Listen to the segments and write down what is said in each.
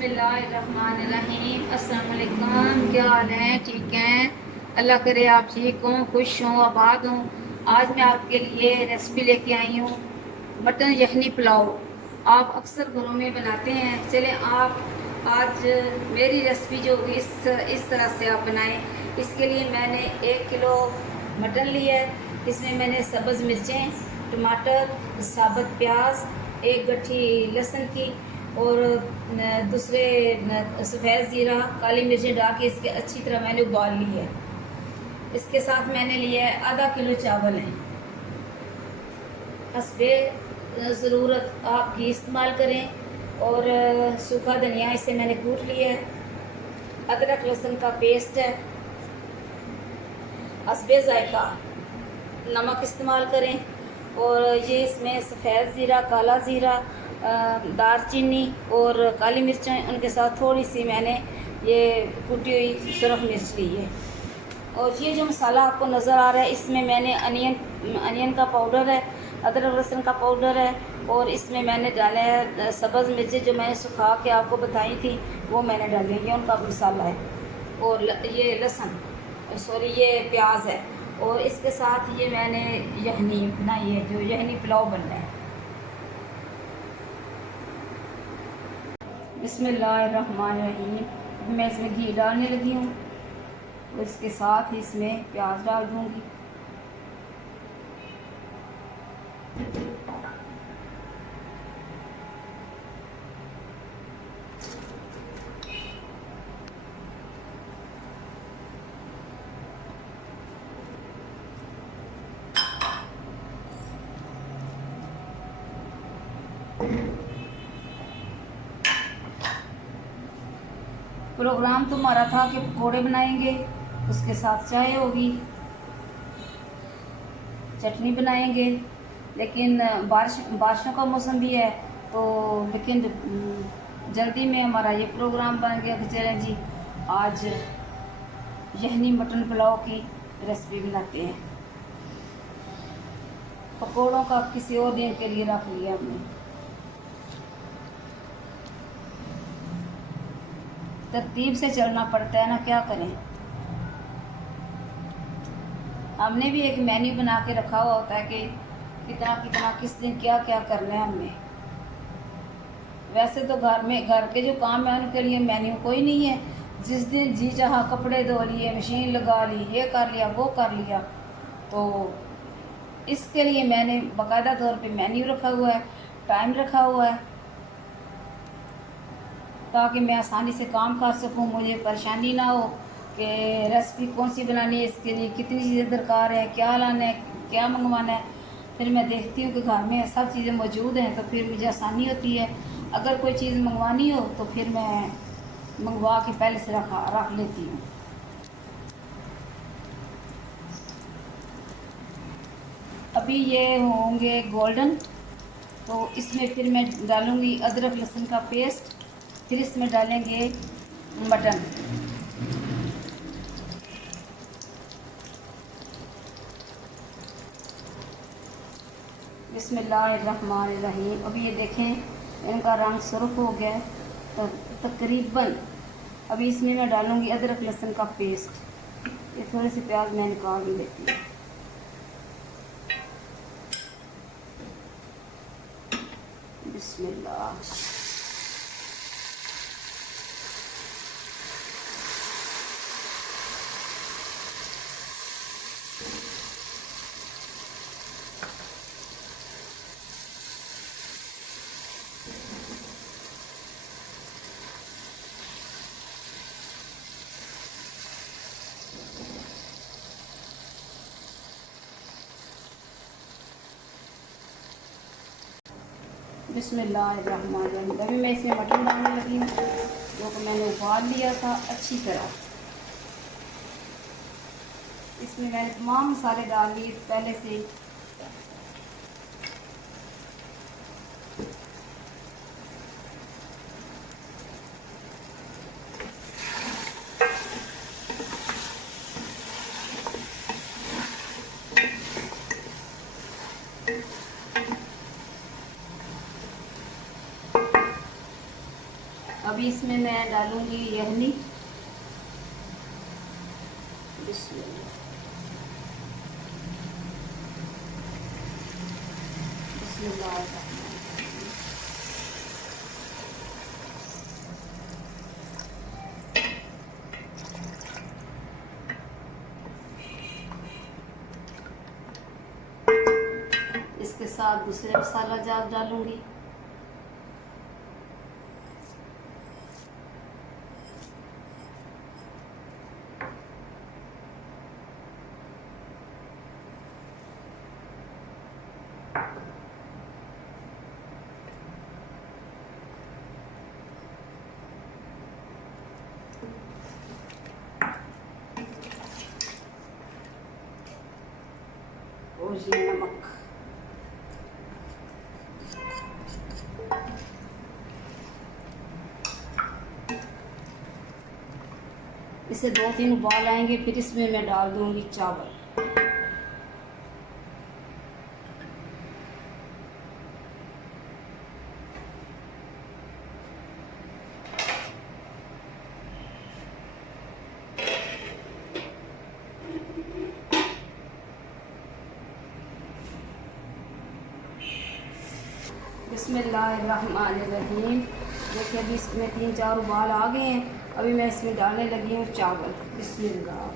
बिस्मिल्लाहिर्रहमानिर्रहीम। अस्सलाम वालेकुम। क्या हाल है? ठीक हैं? अल्लाह करे आप ठीक हों, खुश हों, आबाद हों। आज मैं आपके लिए रेसिपी लेके आई हूँ मटन यखनी पुलाव। आप अक्सर घरों में बनाते हैं। चले आप आज मेरी रेसिपी जो इस तरह से आप बनाएं। इसके लिए मैंने 1 किलो मटन लिया है। इसमें मैंने सब्ज़ मिर्चें, टमाटर, साबुत प्याज, एक गट्ठी लहसुन की और दूसरे सफ़ेद ज़ीरा, काली मिर्चें डाल के इसके अच्छी तरह मैंने उबाल ली है। इसके साथ मैंने लिया है आधा किलो चावल है। हस्बे ज़रूरत आप घी इस्तेमाल करें और सूखा धनिया इसे मैंने कूट लिया है। अदरक लहसुन का पेस्ट है। हस्बे ज़ायका नमक इस्तेमाल करें और ये इसमें सफ़ेद ज़ीरा, काला ज़ीरा, दालचीनी और काली मिर्चें, उनके साथ थोड़ी सी मैंने ये कुटी हुई सुरख मिर्च ली है। और ये जो मसाला आपको नज़र आ रहा है इसमें मैंने अनियन का पाउडर है, अदरक लहसुन का पाउडर है और इसमें मैंने डाला है सब्ज़ मिर्चें जो मैंने सुखा के आपको बताई थी, वो मैंने डाली है। ये उनका मसाला है। और ये लहसुन ये प्याज है। और इसके साथ ये मैंने यखनी बनाई है, जो यखनी पुलाव बनना है। बिस्मिल्लाहिर्रहमानिर्रहीम। मैं इसमें घी डालने लगी हूँ और इसके साथ ही इसमें प्याज डाल दूँगी। प्रोग्राम तो हमारा था कि पकोड़े बनाएंगे, उसके साथ चाय होगी, चटनी बनाएंगे, लेकिन बारिशों का मौसम भी है तो लेकिन जल्दी में हमारा ये प्रोग्राम बन गया कि चलें जी आज यखनी मटन पुलाव की रेसिपी बनाते हैं। पकोड़ों का किसी और दिन के लिए रख लिया हमने। तरतीब से चलना पड़ता है ना, क्या करें। हमने भी एक मेन्यू बना के रखा हुआ होता है कि कितना कितना किस दिन क्या क्या करना है हमने। वैसे तो घर के जो काम है उनके लिए मेन्यू कोई नहीं है। जिस दिन जी चाहा कपड़े धो लिए, मशीन लगा ली, ये कर लिया, वो कर लिया। तो इसके लिए मैंने बाकायदा तौर पे मेन्यू रखा हुआ है, टाइम रखा हुआ है, ताकि मैं आसानी से काम कर सकूं, मुझे परेशानी ना हो कि रेसिपी कौन सी बनानी है, इसके लिए कितनी चीज़ें दरकार है, क्या लाना है, क्या मंगवाना है। फिर मैं देखती हूँ कि घर में सब चीज़ें मौजूद हैं तो फिर मुझे आसानी होती है। अगर कोई चीज़ मंगवानी हो तो फिर मैं मंगवा के पहले से रख लेती हूँ। अभी ये होंगे गोल्डन, तो इसमें फिर मैं डालूँगी अदरक लहसुन का पेस्ट, फिर इसमें डालेंगे मटन। बिस्मिल्लाहिर्रहमानिर्रहीम। अभी ये देखें इनका रंग सुर्ख हो गया है तो तकरीबन अभी इसमें मैं डालूँगी अदरक लहसुन का पेस्ट। ये थोड़े से प्याज मैं निकाल भी लेती हूँ। बिस्मिल्लाह। बिस्मिल्लाहिर्रहमानिर्रहीम। अभी मैं इसमें मटन डालने लगी हूँ जो कि मैंने उबाल लिया था अच्छी तरह। इसमें मैंने तमाम मसाले डाल लिए पहले से। अभी इसमें मैं डालूंगी यहनी। बिस्मिल्लाह बिस्मिल्लाह। इसके साथ दूसरे मसाला जात डालूंगी। और ये नमक। इसे 2-3 उबाल आएंगे, फिर इसमें मैं डाल दूंगी चावल। बिस्मिल्लाहिर्रहमानिर्रहीम। देखिए अभी इसमें 3-4 उबाल आ गए हैं। अभी मैं इसमें डालने लगी हूँ चावल। बिस्मिल्लाह।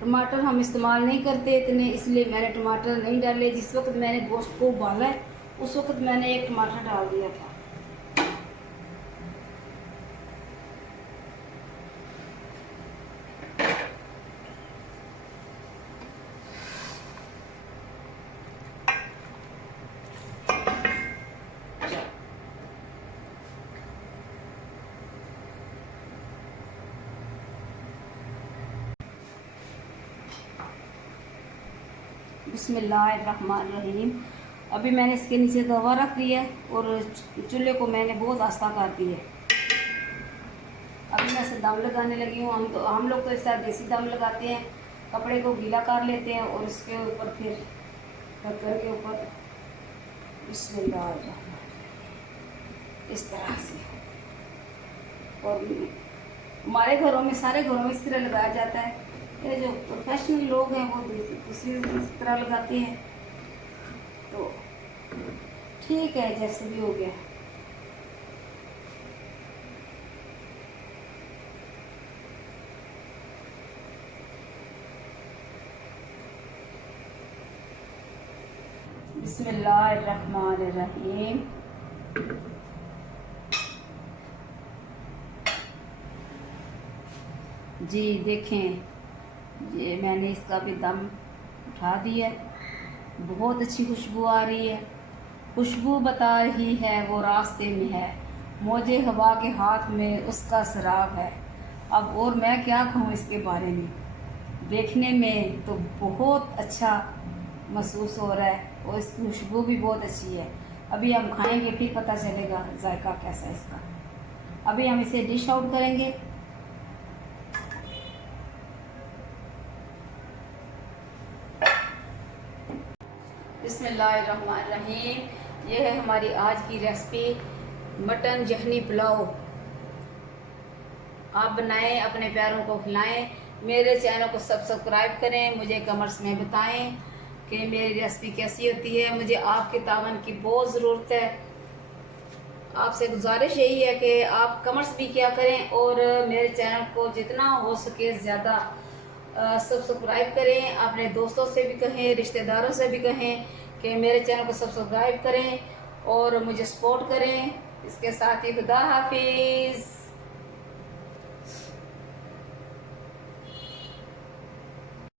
टमाटर हम इस्तेमाल नहीं करते इतने, इसलिए मैंने टमाटर नहीं डाले। जिस वक्त मैंने गोश्त को उबाला है उस वक्त मैंने 1 टमाटर डाल दिया था। बिस्मिल्लाहिर्रहमानिर्रहीम। अभी मैंने इसके नीचे तवा रख दिया है और चूल्हे को मैंने बहुत आस्था कर दिया है। अभी मैं इसे दम लगाने लगी हूँ। हम लोग तो इस तरह देसी दम लगाते हैं, कपड़े को गीला कर लेते हैं और इसके ऊपर फिर ढक्कन के ऊपर बिस्मिल्लाह इस तरह से। और हमारे घरों में, सारे घरों में इस तरह लगाया जाता है। ये जो प्रोफेशनल लोग हैं वो दूसरी इस तरह लगाते हैं, तो ठीक है, जैसे भी हो गया। बिस्मिल्लाहिर्रहमानिर्रहीम। जी देखें, ये मैंने इसका भी दम उठा दिया है। बहुत अच्छी खुशबू आ रही है। खुशबू बता रही है वो रास्ते में है, मौजे हवा के हाथ में उसका सराग है। अब और मैं क्या कहूँ इसके बारे में। देखने में तो बहुत अच्छा महसूस हो रहा है और इसकी खुशबू भी बहुत अच्छी है। अभी हम खाएंगे फिर पता चलेगा जायका कैसा है इसका। अभी हम इसे डिश आउट करेंगे। बिस्मिल्लाहिर्रहमानिर्रहीम। यह है हमारी आज की रेसिपी, मटन यखनी पुलाव। आप बनाएं, अपने प्यारों को खिलाएं। मेरे चैनल को सब्सक्राइब करें। मुझे कमेंट्स में बताएं कि मेरी रेसिपी कैसी होती है। मुझे आपके तावन की बहुत ज़रूरत है। आपसे गुजारिश यही है कि आप कमेंट्स भी किया करें और मेरे चैनल को जितना हो सके ज़्यादा सब्सक्राइब करें। अपने दोस्तों से भी कहें, रिश्तेदारों से भी कहें कि मेरे चैनल को सब्सक्राइब करें और मुझे सपोर्ट करें। इसके साथ ही खुदा हाफिज़।